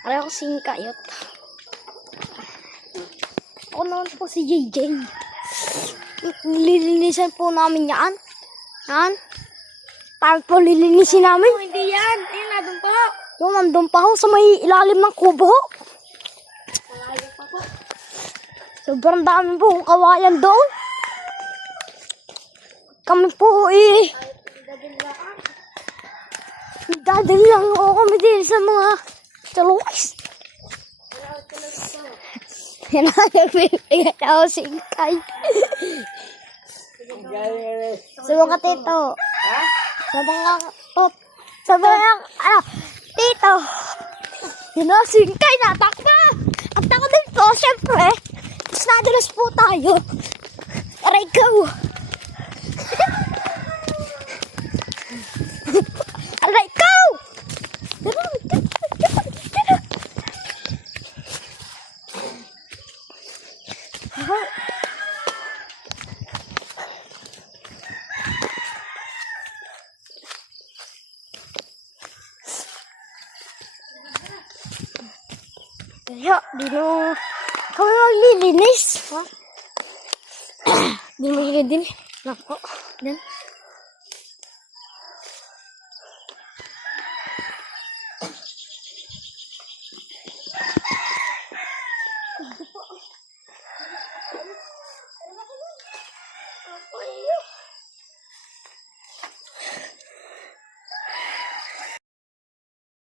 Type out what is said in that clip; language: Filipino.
Aray ako singkayot. Ako naman po si JJ. Lilinisan po namin yan. Yan. Parang po lilinisin namin. Oh, hindi yan. Ayun, nandun po. Yung nandun pa ho sa may ilalim ng kubo. Malayo pa po. Sobrang dami po kawayan doon. Kami po dadali lang ako kami din sa mga chaluwis. Yan ang nagbibigay ako singkay. Sa mga tito. Sa mga tot. Sa mga tito. Yan ang singkay, natakpa. At ako din po, syempre. Tapos nadalas po tayo. Aray ko. Aray ko! Kaya, di mo kami maglilinis. Ha? Di mo din. Nako. Din.